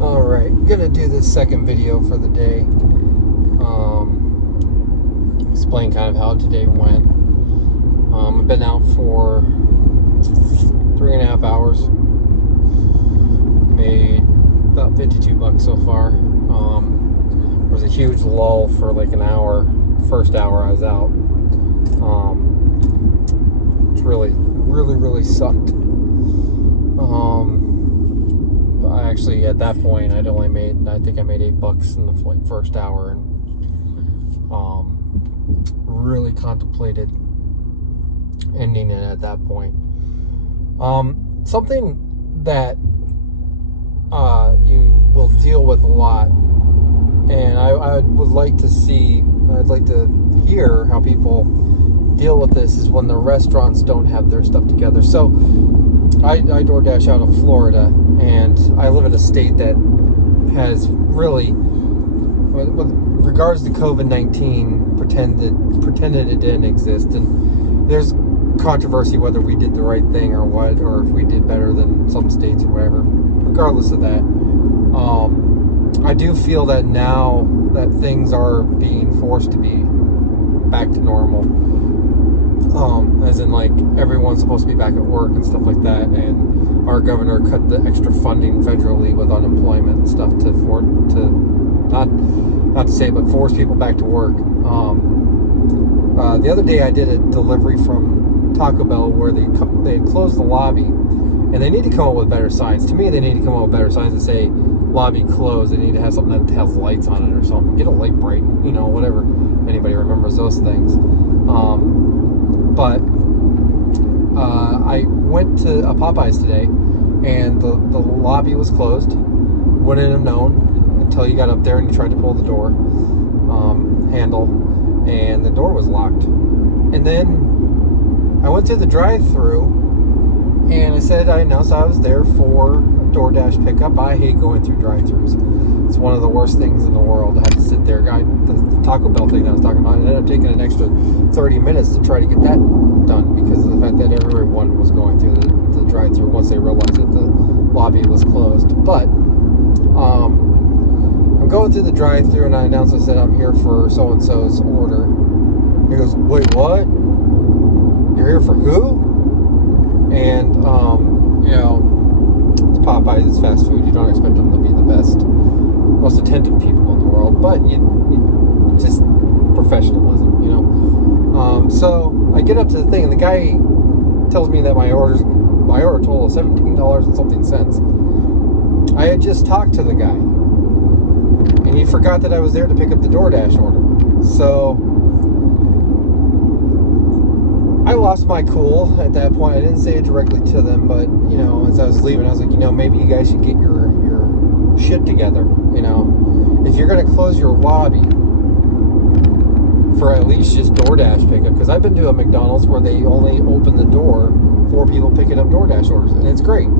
Alright, gonna do this second video for the day. Explain kind of how today went. I've been out for 3.5 hours. Made about $52 so far. There was a huge lull for like an hour. First hour I was out. Which really sucked. But actually, at that point, I think I made $8 in the first hour, and really contemplated ending it at that point. Something that you will deal with a lot, and I'd like to hear how people deal with this, is when the restaurants don't have their stuff together. So I DoorDash out of Florida, and I live in a state that has really, with regards to COVID-19, pretended it didn't exist. And there's controversy whether we did the right thing or what, or if we did better than some states or whatever. Regardless of that, I do feel that now that things are being forced to be back to normal, as in like everyone's supposed to be back at work and stuff like that, and our governor cut the extra funding federally with unemployment and stuff to not to say, but force people back to work. The other day I did a delivery from Taco Bell where they had closed the lobby, and they need to come up with better signs. To me, they need to come up with better signs that say lobby closed. They need to have something that has lights on it or something. Get a light bright, whatever. If anybody remembers those things. But I went to a Popeyes today, and the lobby was closed. Wouldn't have known until you got up there and you tried to pull the door handle, and the door was locked. And then I went through the drive-thru, and I announced I was there for DoorDash pickup. I hate going through drive-thrus. It's one of the worst things in the world. I had to sit there. The Taco Bell thing that I was talking about, I ended up taking an extra 30 minutes to try to get that done because of the fact that everyone was going through the drive-thru once they realized that the lobby was closed. But I'm going through the drive-thru, and I announced, I said, I'm here for so-and-so's order. He goes, wait, what? You're here for who? And, it's Popeyes, it's fast food. You don't expect them to be the best, most attentive people in the world, but you just professionalism, So I get up to the thing, and the guy tells me that my order total is $17 and something cents. I had just talked to the guy, and he forgot that I was there to pick up the DoorDash order. So I lost my cool at that point. I didn't say it directly to them, but, as I was leaving, I was like, maybe you guys should get your shit together, If you're going to close your lobby for at least just DoorDash pickup, because I've been to a McDonald's where they only open the door for people picking up DoorDash orders, and it's great.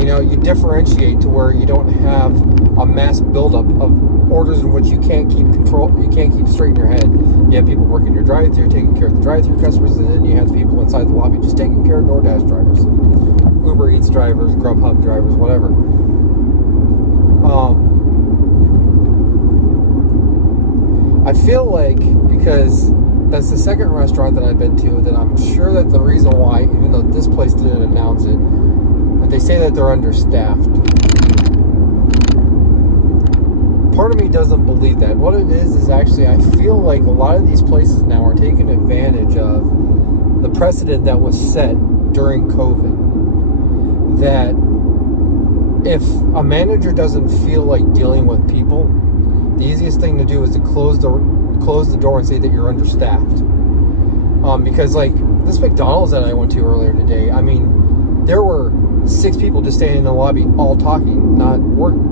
You differentiate to where you don't have a mass buildup of orders in which you can't keep straight in your head. You have people working your drive-thru, taking care of the drive-thru customers, and then you have the people inside the lobby just taking care of DoorDash drivers, Uber Eats drivers, Grubhub drivers, whatever. I feel like, because that's the second restaurant that I've been to, that I'm sure that the reason why, even though this place didn't announce it, but they say that they're understaffed. Part of me doesn't believe that. What it is actually, I feel like a lot of these places now are taking advantage of the precedent that was set during COVID. That if a manager doesn't feel like dealing with people, the easiest thing to do is to close the door and say that you're understaffed. Because like this McDonald's that I went to earlier today, there were 6 people just standing in the lobby all talking,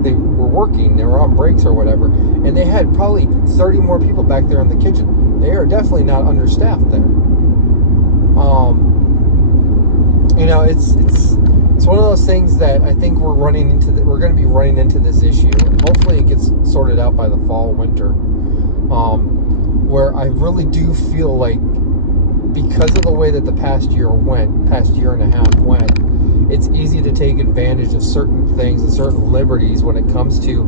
they were working, they were on breaks or whatever, and they had probably 30 more people back there in the kitchen. They are definitely not understaffed there. It's one of those things that I think we're going to be running into this issue, and hopefully it gets sorted out by the fall, winter, where I really do feel like, because of the way that the past year and a half went, it's easy to take advantage of certain things and certain liberties when it comes to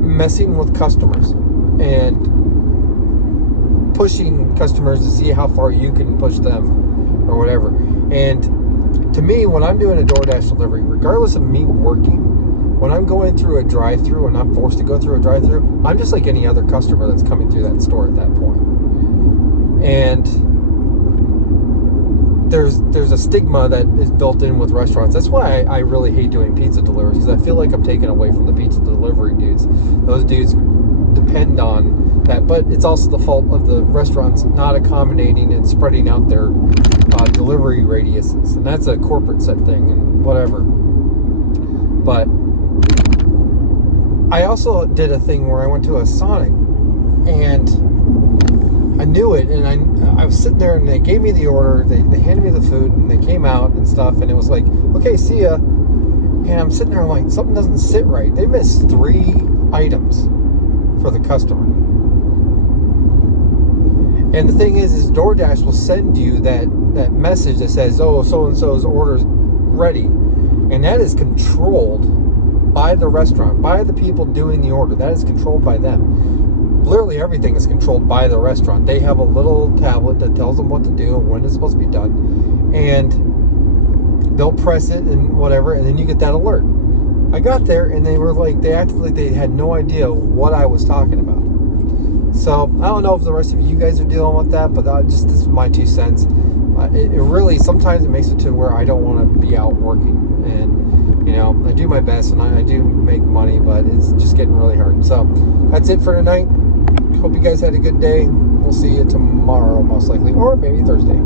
messing with customers and pushing customers to see how far you can push them or whatever. And to me, when I'm doing a DoorDash delivery, regardless of me working, when I'm going through a drive-through and I'm forced to go through a drive-through, I'm just like any other customer that's coming through that store at that point. And there's a stigma that is built in with restaurants. That's why I really hate doing pizza deliveries, because I feel like I'm taking away from the pizza delivery dudes. Those dudes depend on that, but it's also the fault of the restaurants not accommodating and spreading out their delivery radiuses, and that's a corporate set thing and whatever. But I also did a thing where I went to a Sonic, and I knew it, and I was sitting there, and they gave me the order, they handed me the food, and they came out and stuff, and it was like, okay, see ya. And I'm sitting there, I'm like, something doesn't sit right. They missed 3 items for the customer. And the thing is DoorDash will send you that message that says, oh, so-and-so's order's ready. And that is controlled by the restaurant, by the people doing the order. That is controlled by them. Literally everything is controlled by the restaurant. They have a little tablet that tells them what to do and when it's supposed to be done. And they'll press it and whatever, and then you get that alert. I got there, and they were like, they acted like they had no idea what I was talking about. So I don't know if the rest of you guys are dealing with that, but this is my 2 cents. It really, sometimes it makes it to where I don't want to be out working. And, you know, I do my best, and I do make money, but it's just getting really hard. So that's it for tonight. Hope you guys had a good day. We'll see you tomorrow, most likely, or maybe Thursday.